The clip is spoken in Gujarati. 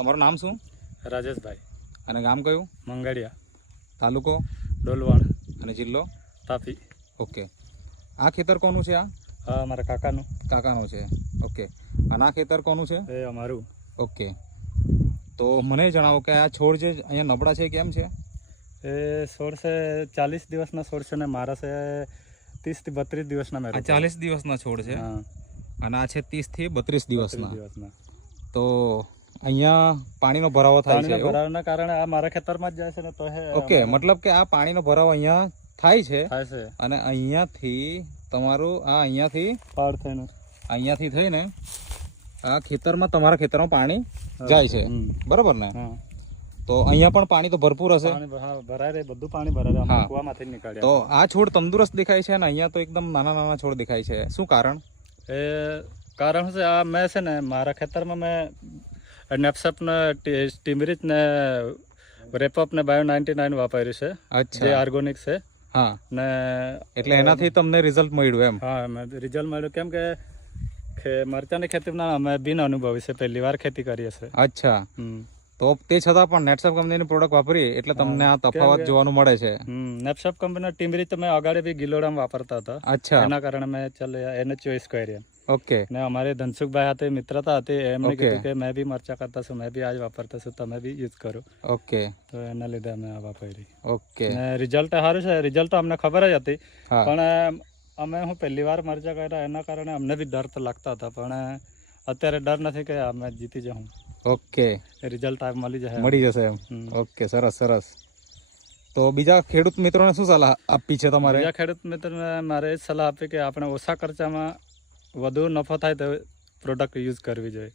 તમારું નામ શું? રાજેશભાઈ. અને ગામ કયું? મંગળિયા. તાલુકો? ડોલવાણ. અને જિલ્લો? તાપી. ઓકે. આ ખેતર કોનું છે? હા, મારા કાકાનું. કાકાનું છે. ઓકે. અને આ ખેતર કોનું છે? એ અમારું. ઓકે. તો મને જણાવો કે આ છોડ જે અહીંયા નબળા છે કેમ છે? એ છોડ છે 40 દિવસના છોડ છે ને મારા છે 30 થી 32 દિવસના. આ 40 દિવસના છોડ છે. હા. અને આ છે 30 થી 32 દિવસના. તો અહીંયા પાણીનો ભરાવો થાય છે. ભરાવાના કારણે આ મારા ખેતરમાં જ જાય છે ને તો હે. ઓકે, મતલબ કે આ પાણીનો ભરાવો અહીંયા થાય છે છે અને અહીંયાથી તમારું અહીંયાથી થઈને આ ખેતરમાં તમારા ખેતરમાં પાણી જાય છે, બરાબર ને? તો અહીંયા પણ પાણી તો ભરપૂર હશે. ભરાય બધું પાણી ભરાય. હા. કુવામાંથી નીકળ્યા. તો આ છોડ તંદુરસ્ત દેખાય છે અને અહીંયા તો એકદમ નાના નાના છોડ દેખાય છે. શું કારણ? એ કારણ છે આ મેં છે ને મારા ખેતરમાં મેં નેપસપ ને ટીમરીચ ને રેપઅપ ને બાયો 99 વાપર્યું છે. અચ્છા, જે ઓર્ગેનિક છે. હા. ને એટલે એનાથી તમને રિઝલ્ટ મળ્યું એમ? હા, રિઝલ્ટ મળ્યું. કેમ કે મરચાની ખેતીમાં અમે બિન અનુભવી છે, પહેલી વાર ખેતી કરીએ છીએ. અચ્છા. તો તે છતાં પણ નેટસપ કંપનીની પ્રોડક્ટ વાપરી એટલે તમને આ તફાવત જોવાનું મળે છે. નેપસપ કંપનીનો ટીમરી તો મેં અગાડી બી ગિલોડામાં વાપરતા હતા. અચ્છા. એના કારણે મેં એને ચોઈસ કરી. ઓકે. ને અમારે ધનસુખભાઈ સાથે મિત્રતા હતી. એમને કીધું કે મેં બી મરચા કરતા છું, મેં બી આજ વાપરતા છું, તમે બી યુઝ કરો. ઓકે. તો એના લીધે અમે આ વાપરી. ઓકે. ને રિઝલ્ટ સારું છે. રિઝલ્ટ તો અમને ખબર જ હતી, પણ અમે હું પહેલી વાર મરચા કર્યા એના કારણે અમને બી ડર તો લાગતા હતા, પણ અત્યારે ડર નથી કે અમે જીતી જાઉં. ઓકે. રિઝલ્ટ મળી જશે એમ. ઓકે, સરસ સરસ. તો બીજા ખેડૂત મિત્રોને શું સલાહ આપી છે તમારે? બીજા ખેડૂત મિત્રોને મારે એ સલાહ આપી કે આપણે ઓછા ખર્ચામાં વધુ નફો થાય તો પ્રોડક્ટ યુઝ કરવી જોઈએ.